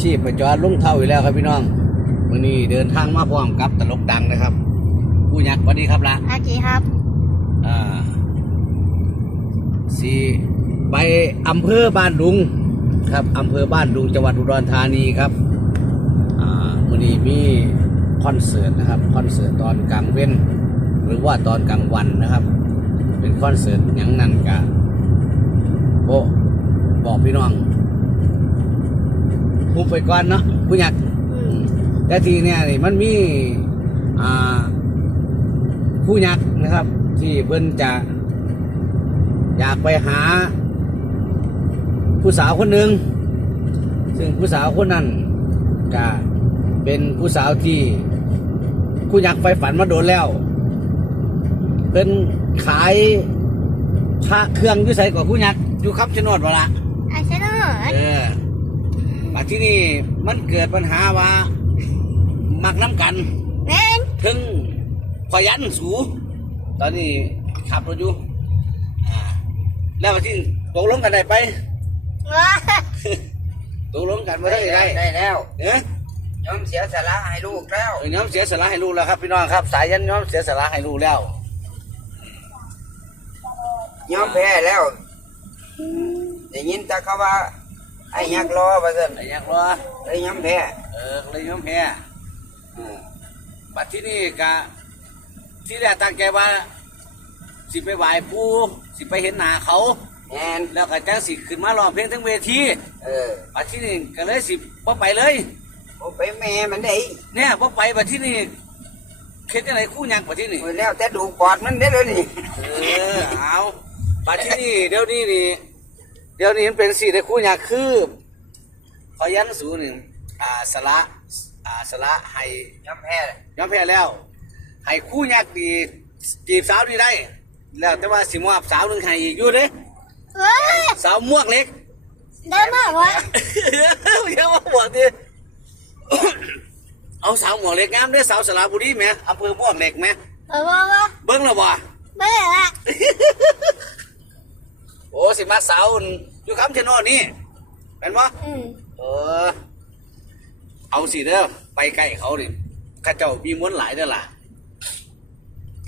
ชีพประจอดลุงเท่าอยู่แล้วครับพี่น้องวันนี้เดินทางมาพร้อมกับตลกดังนะครับผู้ยักษ์สวัสดีครับละโอเคครับอ่าสีไปอำเภอบ้านดุงครับอำเภอบ้านดุงจังหวัดอุดรธานีครับอ่าวันนี้มีคอนเสิร์ตนะครับคอนเสิร์ตตอนกลางเว้น หรือว่าตอนกลางวันนะครับ เป็นคอนเสิร์ตหยังนั่นกะโอ้บอกพี่น้อง คุมไปก่อนเนาะผู้ยักษ์อืมแต่ทีเนี่ยนี่มันมีอ่าผู้ยักษ์นะครับ ที่เพิ่นจะ อยากไปหา ผู้สาวคนหนึ่งซึ่งผู้สาวคนนั้นจะเป็นผู้สาวที่ผู้ยักษ์ไฟฝันมาโดนแล้ว เป็นขายพระเครื่องอยุ่ใส่กับผู้ยักษ์อยู่ครับชะโนดวะละไอ้เชนเนอร์เออ มาที่นี่มันเกิดปัญหาว่า มักน้ำกันแม่นถึงขยันสู ตอนนี้ขับรถอยู่อ่าแล้วมาที่ตกลงกันได้ไปว้าตกลงกันมาได้ได้ได้แล้วเอ๊ะยอมเสียสละให้ลูกแล้วย้อมเสียสละให้ลูกแล้วครับพี่น้องครับ สายยันย้อมเสียสละให้ลูกแล้ว ยอมแพ้แล้วได้ยินแต่เขาว่า ไอ้ยักษ์รอว่าซั่นไอ้ยักษ์รอไอ้ยอมแพ้เออก็เลยย้อมแพ้อืมบัดที่นี่กะที่แรกตั้งใจว่า สิไปไหว้ปู่สิไปเห็นหน้าเขาแม่นแล้วก็จังสิขึ้นมาร้องเพลงทั้งเวทีเออบัดที่นี่ก็เลยสิบ่ไปเลยบ่ไปแม่มันได้เนี่ยบ่ไปบัดที่นี่เฮ็ดจังไดคู่ยักษ์บัดที่นี่โอ้ยแล้วแต่ดูปอดมันได้เลยนี่เออเอาบัดที่นี่เดี๋ยวนี้นี่ เดี๋ยวนี้มันเป็นสิได้คู่ยักษ์คือขอยันสูนี่อ่าสละอ่าสละให้ยอมแพ้ยอมแพ้แล้ว ให้คู่ยักษ์ดีจีบสาวนี่ได้ แล้วแต่ว่าสิมอบสาวหนึงให้อีกอยู่เด้เว้ยสาวม่วงเล็ก ได้มากวะอย่ามาบอกดิเอาสาวหมวกเหล็กงามเด้อสาวสระบุรีแหม่อำเภอม่วงเหล็กแหม่เออว่าว่าเบิ้งแล้วบ่ไม่ได้ละ โอ้สิมาสาวอยู่คำชะโนดนี่เป็นบ่อืมเออ เอาสิเด้อไปใกล้เขาดิข้าเจ้ามีม้วนหลายเด้อล่ะ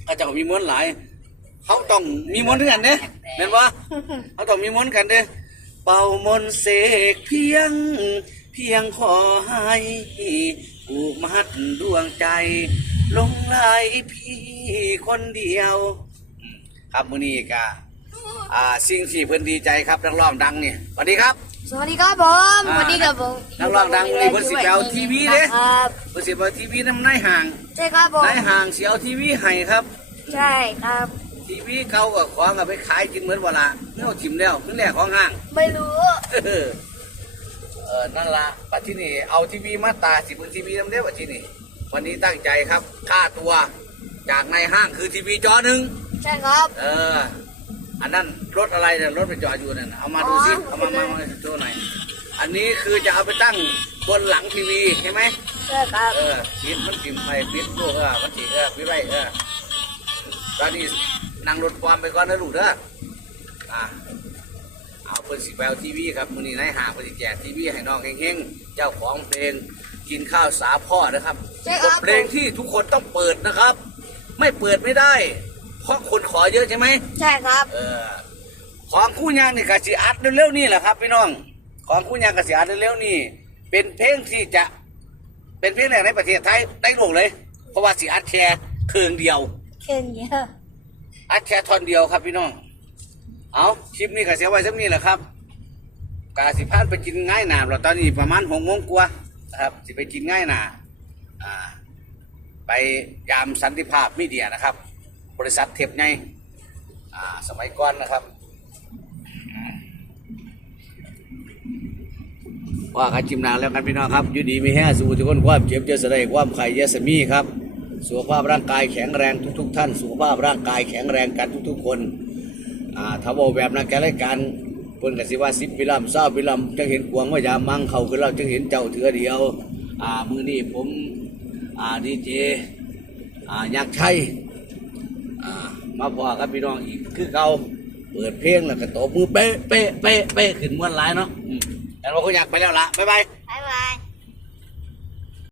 ข้าเจ้ามีม้วนหลายเขาต้องมีม้วนด้วยกันเด้เป็นบ่เขาต้องมีม้วนกันเด้เป่ามนต์เสกเพียง เพียงขอให้ผูกมัดดวงใจลงไหลพี่คนเดียวอืมครับมื้อนี้ก็ อ่าสิ่งที่เพิ่นดีใจครับนักร้องดังนี่สวัสดีครับ สวัสดีครับผมอ่า สวัสดีครับผมนักร้องดังวันนี้เพิ่นสิไปเอาทีวีเด้ครับเพิ่นสิเอาทีวีนำนายห่างใช่ครับผมนายห่างสิเอาทีวีให้ครับ ใช่ครับ ทีวีเก่าก็ของก็ไปขายกินเหมือนเวลาเมื่อาทิมแล้วเพิ่งแรกของห้าง ไม่รู้เออเออนั่นละปัจจุบันเอาทีวีมาตราสิบทีวีน้ำเดียวปัจจุบันวันนี้ตั้งใจครับ ค่าตัวจากในห้างคือทีวีจอหนึ่งใช่ครับ เออ อันนั้นรถอะไรเนี่ยรถไปจอดอยู่นั่นน่ะเอามาดูสิอ๋อเอามามามาดูหน่อยอันนี้คือจะเอาไปตั้งบนหลังทีวีใช่ไหมใช่ครับเออปิดมันปิดไปปิดลูกเออมันติเออปิดไว้เออตอนนี้นั่งรถความไปก่อนนะลูกเด้ออ่าเอาเปิดสิแววทีวีครับมือนี้นายหาเปิดสิแจกทีวีให้น้องเฮงๆเจ้าของเพลงกินข้าวสาพ่อนะครับใช่ครับเพลงที่ทุกคนต้องเปิดนะครับ ไม่เปิดไม่ได้ เพราะคนขอเยอะใช่ไหมใช่ครับ เออของคู่ยางนี่กสิอัดเร็วๆนี่แหละครับพี่น้อง ของคู่ยางกสิอัดเร็วๆนี่ เป็นเพลงที่จะ เป็นเพลงแรกในประเทศไทยได้โลกเลย เพราะว่าสิอัดแค่เครื่องเดียว เคนเยอะอัดแค่ท่อนเดียวครับพี่น้อง เอาคลิปนี้ก็เสียไว้สักนี้แหละครับกาสิพานไปกินง่ายหนาเราตอนนี้ประมาณหกโมงกว่านะครับสิไปกินง่ายหนาอ่าไปยามสันติภาพมีเดียนะครับ บริษัทเทปไงอ่าสมัยก่อนนะครับ ว่ากันจิมนาแล้วกันพี่น้องครับอยู่ดีมีแห้สู่ทุกคนความเจ็บเจอสะได้ความไข่เยสมีครับ สุขภาพร่างกายแข็งแรงทุก ๆ ท่าน สุขภาพร่างกายแข็งแรงกันทุก ๆ คนอ่าถ้าบอกแบบนั้นแกรายการเพิ่นกสิว่าสิบวิลัมเศร้าวิลัมจังเห็นกวางว่ายามมังเขาคือเราจังเห็นเจ้าเถือเดียว อ่ามือนี้ผม อ่าดีเจ อ่ายากใช้อ่า มาพอกับพี่น้องอีกคือเก่าเปิดเพลงแล้วก็ตบมือเป๊ะเป๊ะเป๊ะเป๊ะขึ้นมวนหลายเนาะแต่ว่าเขาอยากไปแล้วละบ๊ายบาย